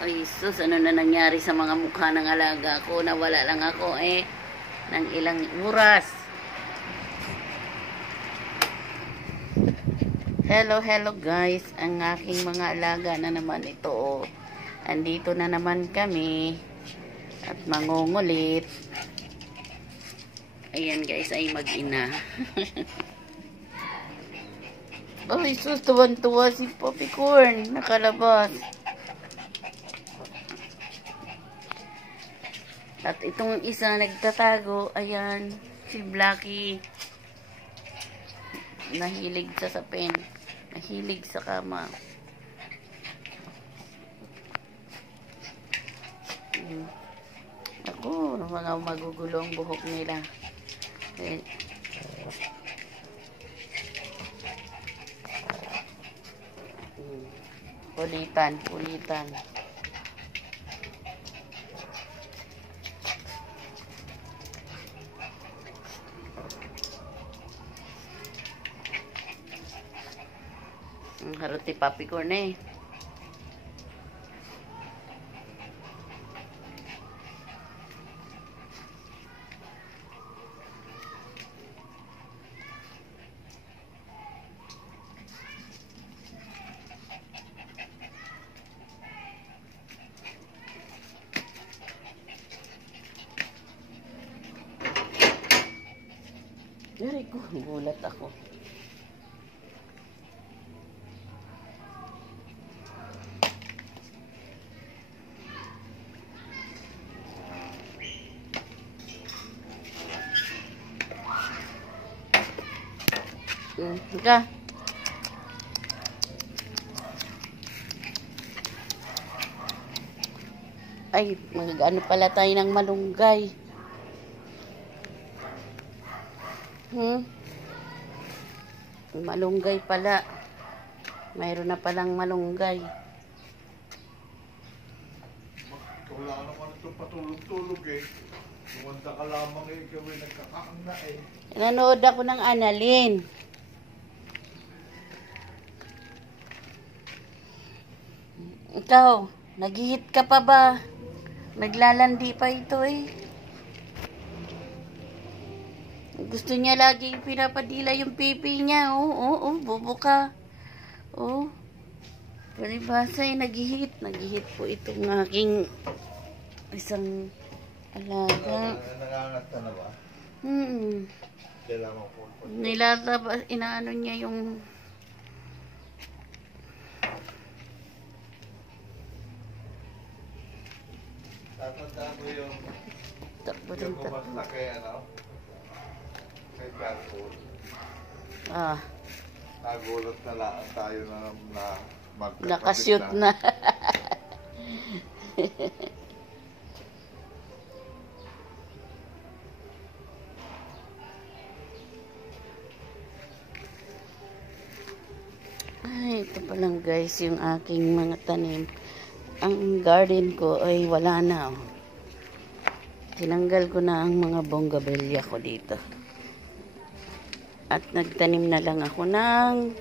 Ay, sus, ano na nangyari sa mga mukha ng alaga ko? Nawala lang ako ng ilang oras. Hello guys. Ang aking mga alaga na naman ito. Andito na naman kami. At mangungulit. Ayan guys, ay mag-ina. Ay, sus, tuwan-tuwa si Poppy Corn. Nakalabas. At itong isa nagtatago, ayan, si Blackie. Nahilig sa sapin. Nahilig sa kama. Ako, mga magugulong buhok nila. Okay. Pulitan. Ang harot ni Poppy Corn eh. Dari ko, gulat ako. Ka. Ay, mag-ano pala tayo ng malunggay. Malunggay pala. Mayroon na palang malunggay. Wala naman ito patulog-tulog eh. Lumanda ka lamang eh, gawin nagkakaang na eh. Nanood ako ng Annalyn. Ikaw, naghihit ka pa ba? Naglalandi pa ito eh. Gusto niya lagi pinapadila yung pipi niya. Oo, bobo ka. Oo. Palibasa eh, naghihit. Naghihit po itong aking isang alaga. Nangangat na ba? Kailangan po. Nilalabas, inaano niya yung Tatandaan mo yung takbo yung bumasta kay ano? Kay Garfield. Nagulat na lang tayo na magkakabit nakashoot na. Ay, ito pa lang guys yung aking mga tanim. Ang garden ko ay wala na. Oh. Tinanggal ko na ang mga bonggabilya ko dito. At nagtanim na lang ako ng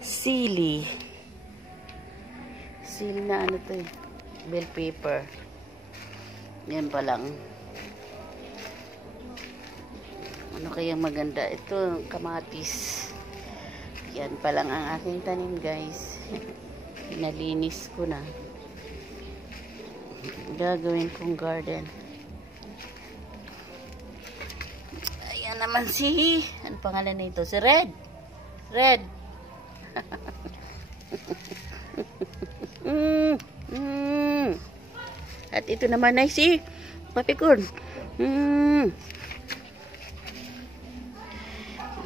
sili. Sili na ano to eh. Bell pepper. Yan pa lang. Ano kaya maganda? Ito, kamatis. Yan pa lang ang aking tanim guys. Pinalinis ko na. Gagawin kong garden. Ayan naman si, ano pangalan nito? Si Red. At ito naman ay si Poppy Corn.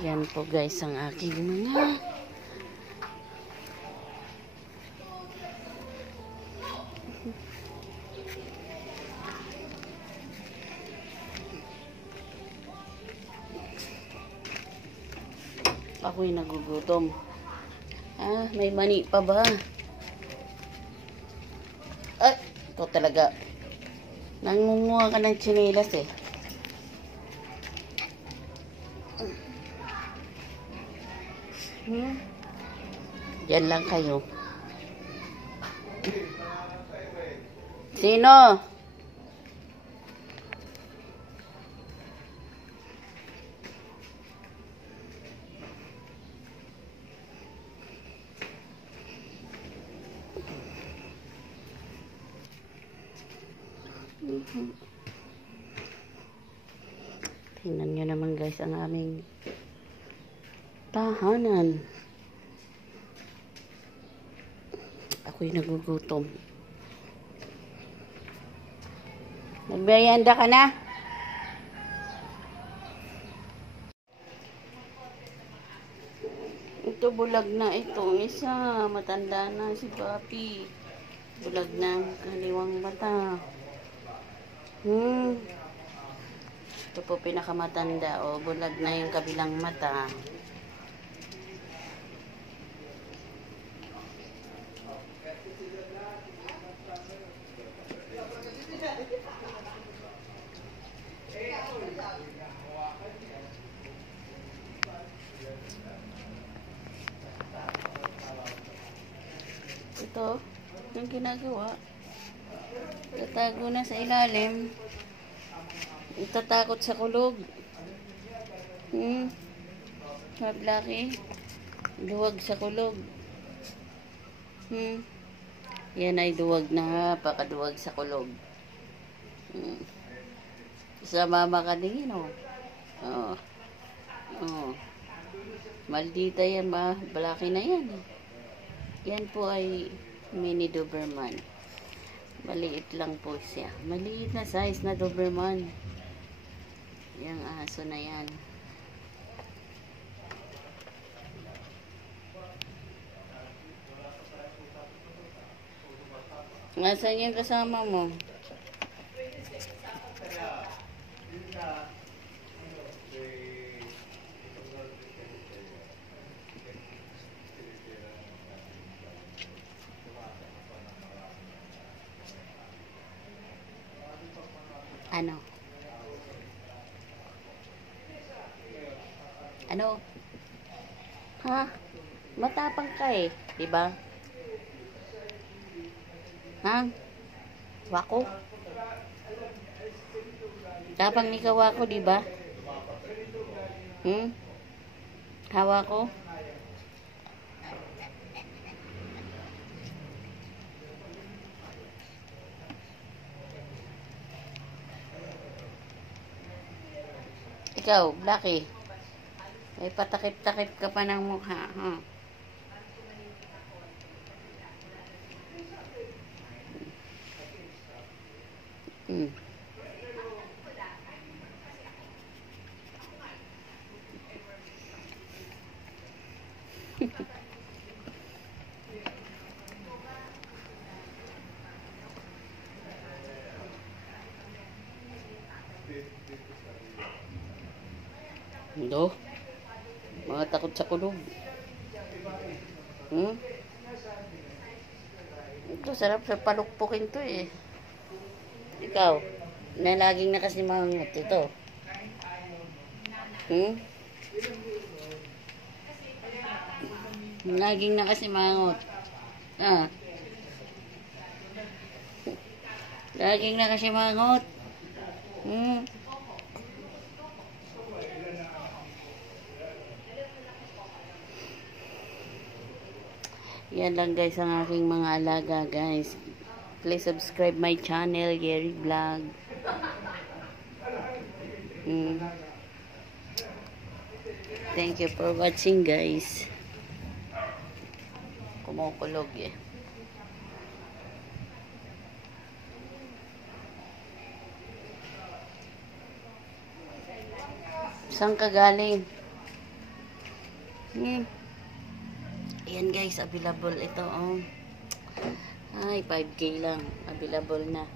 Yan po guys ang aking mga ako'y nagugutom. May mani pa ba? Ay, ito talaga. Nangunguha ka ng tsinelas eh. Diyan lang kayo. Sino? Tingnan nyo naman guys ang aming tahanan. Ako'y nagugutom. Nagbayanda ka na? Ito bulag na ito. Isa, matanda na si Papi. Bulag na ang kaliwang mata. Ito po pinakamatanda. O, bulag na yung kabilang mata. Ito, yung ginagawa. Tatago na sa ilalim. Itatakot sa kulog. Mablaki. Duwag sa kulog. Yan ay duwag na, pakaduwag sa kulog. Sa mama ka din, oh. Oh. Maldita yan, malaki na yan. Yan po ay mini Doberman. Maliit lang po siya. Maliit na size na Doberman. Yang aso na yan. Nasaan yung kasama mo? Ano? Ano? Ha? Matapang ka eh, di ba? Ha? Wako? Tapang ni ka wako, di ba? Hawa ko? Ikaw, Blackie. May patakip-takip ka pa ng mukha, ha? Do? Mga takot sa kulog. Ito, sarap sa palukpukin to eh. Ikaw, na laging nakasimangot ito. Laging nakasimangot. Laging nakasimangot. Yan lang guys ang aking mga alaga guys. Please subscribe my channel, Yeri Vlog. Thank you for watching guys. Kumukulog eh. Saan ka galing? Ayan guys, available ito. Ay, 5K lang. Available na.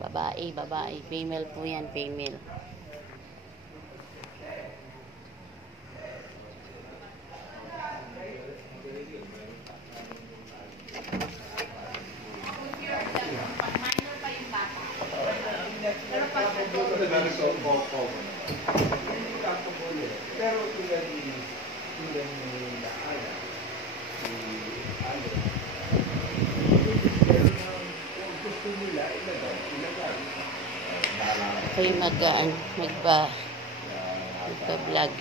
Babae. Female po yan, female. Pero Ilan yung naala, si Alo. Pero kung gusto nila, ilagay. Ako'y magpa-vlog.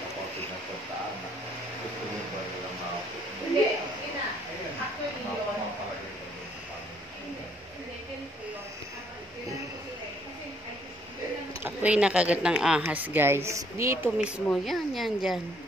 Ako'y nakagat ng ahas, guys. Dito mismo. Yan, yan, dyan.